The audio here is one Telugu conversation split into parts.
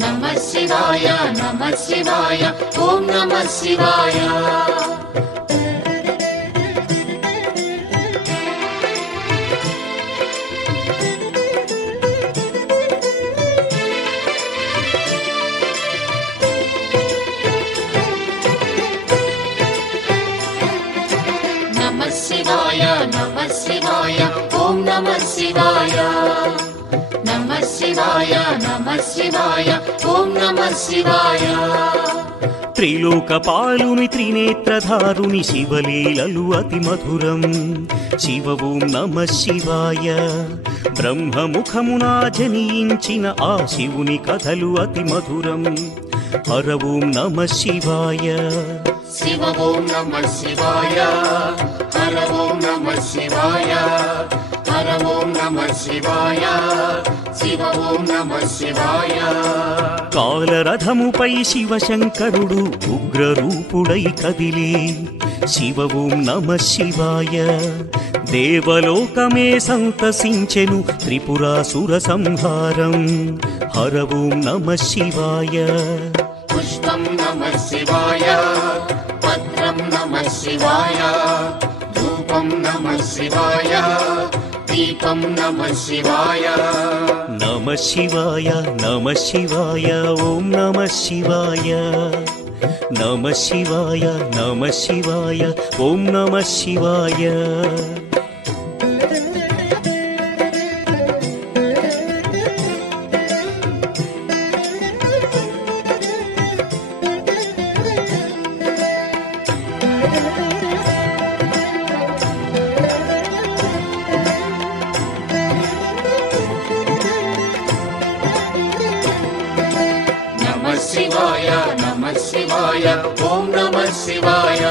నమః శివాయ నమః శివాయ ఓం నమః శివాయ. నమః శివాయ నమః శివాయ ఓం నమః శివాయ. నమః శివాయ నమః శివాయ ఓం నమః శివాయ. త్రిలోకపాలుని త్రినేత్రధారుని శివలీలలు అతి మధురం. శివ ఓం నమః శివాయ. బ్రహ్మముఖమునా జనించిన ఆ శివుని కథలు అతి మధురం. హర ఓం నమః శివాయ. శివ ఓం నమః శివాయ. హర ఓం నమః శివాయ. హర ఓం నమః శివాయ. శివ ఓం నమః శివాయ. కాలరథముపై శివశంకరుడు ఉగ్రరూపుడై కదిలి శివ ఓం నమః శివాయ. దేవలోకమే సంతసించెను త్రిపురాసుర సంహారం. హర ఓం నమః శివాయ. పుష్పం నమః శివాయ. పత్రం నమః శివాయ. ధూపం నమః శివాయ. దీపం నమః శివాయ. నమః శివాయ నమః శివాయ ఓం నమః శివాయ. నమః శివాయ నమః శివాయ ఓం నమః శివాయ. నమః శివాయ నమః శివాయ ఓం నమః శివాయ.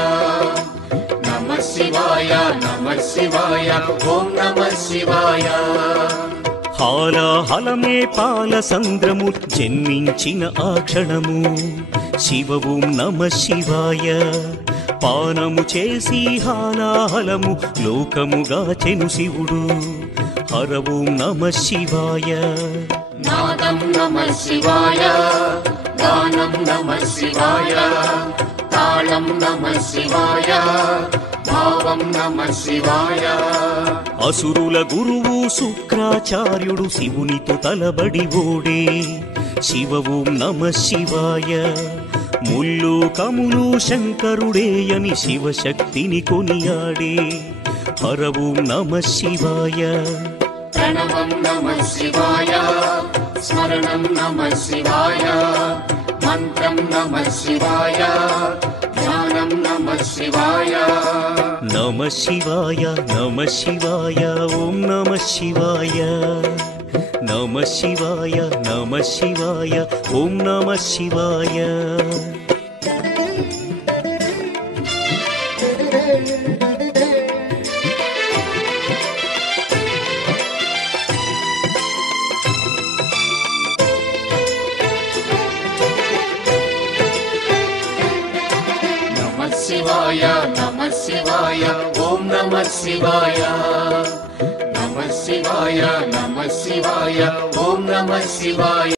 నమః శివాయ నమః శివాయ ఓం నమః శివాయ. హాలాహలమే పాల సంద్రము జన్మించిన ఆ క్షణము. శివ ఓం నమః శివాయ. పానము చేసి హాలాహలము లోకముగాచెను శివుడు. హర ఓం నమః శివాయ. నాదం నమః శివాయ. గానం నమః శివాయ. తాళం నమః శివాయ. భావం నమః శివాయ. అసురుల గురువు శుక్రాచార్యుడు శివునితో తలబడి ఓడే. శివ ఓం నమః శివాయ. ముల్లోకములు శంకరుడేయని శివశక్తిని కొనియాడే. హర ఓం నమః శివాయ. ప్రణవం నమః శివాయ. స్మరణం నమః శివాయ. మంత్రం నమః శివాయ. ధ్యానం నమః శివాయ. నమః శివాయ నమః శివాయ ఓం నమః శివాయ. నమః శివాయ నమః శివాయ ఓం నమః శివాయ. నమః శివాయ నమః శివాయ ఓం నమః శివాయ. నమః శివాయ నమః శివాయ ఓం నమః శివాయ.